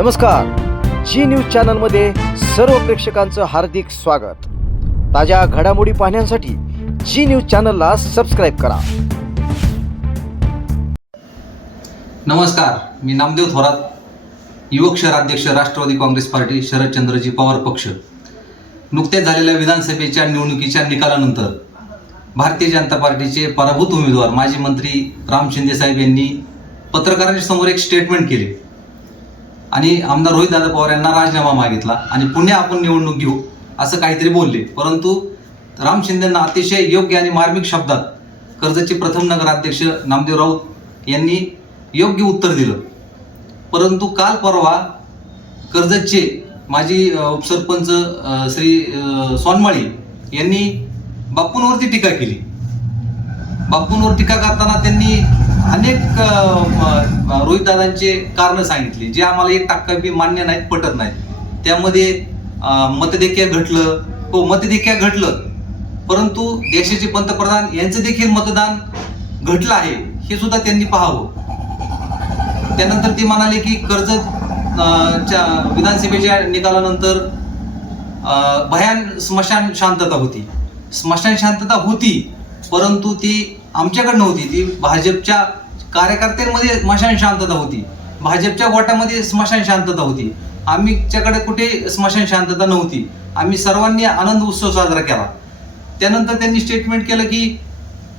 नमस्कार. जी न्यूज चॅनलमध्ये सर्व प्रेक्षकांचं हार्दिक स्वागत. ताज्या घडामोडी पाहण्यासाठी जी न्यूज चॅनलला सबस्क्राईब करा. नमस्कार मी नामदेव थोरात युवक शहराध्यक्ष राष्ट्रवादी काँग्रेस पार्टी शरदचंद्रजी पवार पक्ष. नुकत्याच झालेल्या विधानसभेच्या निवडणुकीच्या निकालानंतर भारतीय जनता पार्टीचे पराभूत उमेदवार माजी मंत्री राम शिंदे साहेब यांनी पत्रकारांच्या समोर एक स्टेटमेंट केले. आणि आमदार रोहितदादा पवार यांना राजीनामा मागितला आणि पुन्हा आपण निवडणूक घेऊ असं काहीतरी बोलले. परंतु राम शिंदेंना अतिशय योग्य आणि मार्मिक शब्दात कर्जतचे प्रथम नगराध्यक्ष नामदेव राऊत यांनी योग्य उत्तर दिलं. परंतु काल परवा कर्जतचे माजी उपसरपंच श्री सोनमाळी यांनी बापूंवरती टीका केली. बापूंवर टीका करताना त्यांनी अनेक रोहितदादांचे कारण सांगितली जे आम्हाला एक टक्का बी मान्य नाहीत पटत नाहीत. त्यामध्ये अं, मतदेखील घटलं हो मतदेखील घटलं. परंतु देशाचे पंतप्रधान यांचं देखील मतदान घटलं आहे हे सुद्धा त्यांनी पाहावं. त्यानंतर ते म्हणाले की कर्जत च्या विधानसभेच्या निकालानंतर भयान स्मशान शांतता होती. स्मशान शांतता होती परंतु ती आमच्याकडे नव्हती ती. भाजपच्या कार्यकर्त्यांमध्ये स्मशान शांतता होती. भाजपच्या गोटामध्ये स्मशान शांतता होती. आम्हीच्याकडे कुठे स्मशान शांतता नव्हती. आम्ही सर्वांनी आनंद उत्सव साजरा केला. त्यानंतर त्यांनी स्टेटमेंट केलं की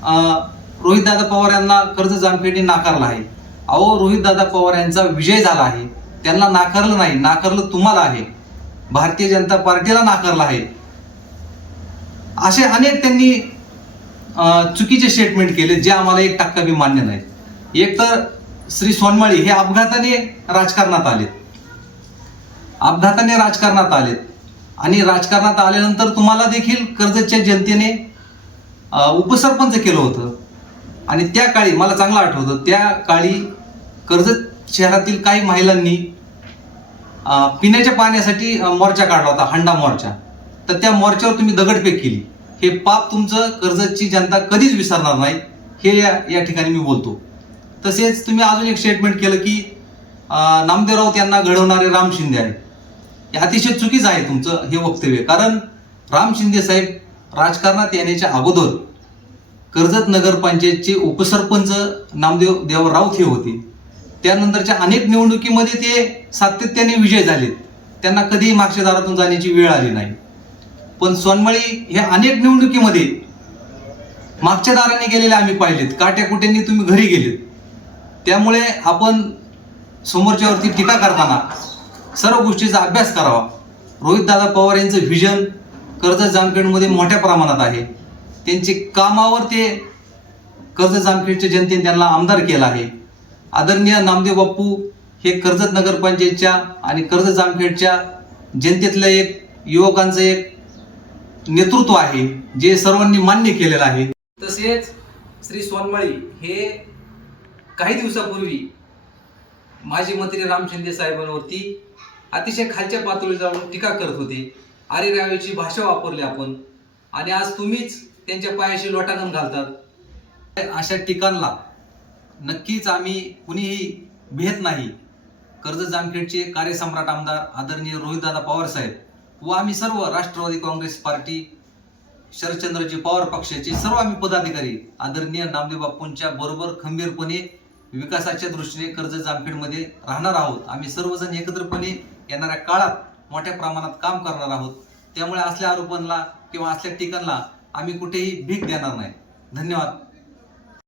रोहितदादा पवार यांना कर्ज जामखेडी नाकारला आहे. अहो रोहितदादा पवार यांचा विजय झाला आहे. त्यांना नाकारलं नाही. नाकारलं तुम्हाला आहे. भारतीय जनता पार्टीला नाकारलं आहे. असे अनेक त्यांनी चुकीचे स्टेटमेंट केले जे आम्हाला एक टक्का बी मान्य नाही एक तर श्री सोनमाळी हे अपघाताने राजकारणात आलेत अपघाताने राजकारणात आलेत आणि राजकारणात आल्यानंतर तुम्हाला देखील कर्जतच्या जनतेने उपसरपंच केलं होतं. आणि त्या काळी मला चांगलं आठवतं त्या काळी कर्जत शहरातील काही महिलांनी पिण्याच्या पाण्यासाठी मोर्चा काढला होता हंडा मोर्चा. तर त्या मोर्चावर तुम्ही दगडफेक केली. हे पाप तुमचं कर्जतची जनता कधीच विसरणार नाही. हे या या ठिकाणी मी बोलतो. तसेच तुम्ही अजून एक स्टेटमेंट केलं की नामदेव राऊत यांना घडवणारे राम शिंदे आहे हे अतिशय चुकीचं आहे तुमचं हे वक्तव्य. कारण राम शिंदे साहेब राजकारणात येण्याच्या अगोदर कर्जत नगरपंचायतचे उपसरपंच नामदेव देव राऊत हे होते. त्यानंतरच्या अनेक निवडणुकीमध्ये ते सातत्याने विजय झालेत. त्यांना कधीही मागच्या दारातून जाण्याची वेळ आली नाही. पण सोनमळी हे अनेक निवडणुकीमध्ये मागच्या दाराने गेलेले आम्ही पाहिलेत. काट्याकुट्यांनी तुम्ही घरी गेलेत. त्यामुळे आपण समोरच्यावरती टीका करताना सर्व गोष्टीचा अभ्यास करावा. रोहितदादा पवार यांचं व्हिजन कर्ज जामखेडमध्ये मोठ्या प्रमाणात आहे. त्यांचे कामावर ते कर्ज जामखेडच्या जनतेने त्यांना आमदार केला आहे. आदरणीय नामदेव बाप्पू हे कर्जत नगरपंचायतच्या आणि कर्ज जामखेडच्या जनतेतलं एक युवकांचं एक नेतृत्व आहे जे सर्वांनी मान्य केलेलं आहे. तसेच श्री सोनमळी हे काही दिवसापूर्वी माजी मंत्री राम शिंदे साहेबांवरती अतिशय खालच्या पातळीवर जाऊन टीका करत होते. आरे रावेची भाषा वापरली आपण. आणि आज तुम्हीच त्यांच्या पायाशी लोटांगण घालतात. अशा टीकांना नक्कीच आम्ही कुणीही भेट नाही. कर्ज जामखेडचे कार्यसम्राट आमदार आदरणीय रोहितदादा पवार साहेब. व आम्ही सर्व राष्ट्रवादी काँग्रेस पार्टी शरदचंद्रजी पवार पक्षाचे सर्व आम्ही पदाधिकारी आदरणीय नामदेव बापूंच्या बरोबर खंबीरपणे विकासाच्या दृष्टीने कर्ज जामखेडमध्ये राहणार आहोत. आम्ही सर्वजण एकत्रपणे येणाऱ्या काळात मोठ्या प्रमाणात काम करणार आहोत. त्यामुळे असल्या आरोपांना किंवा असल्या टीकांना आम्ही कुठेही भीक देणार नाही. धन्यवाद.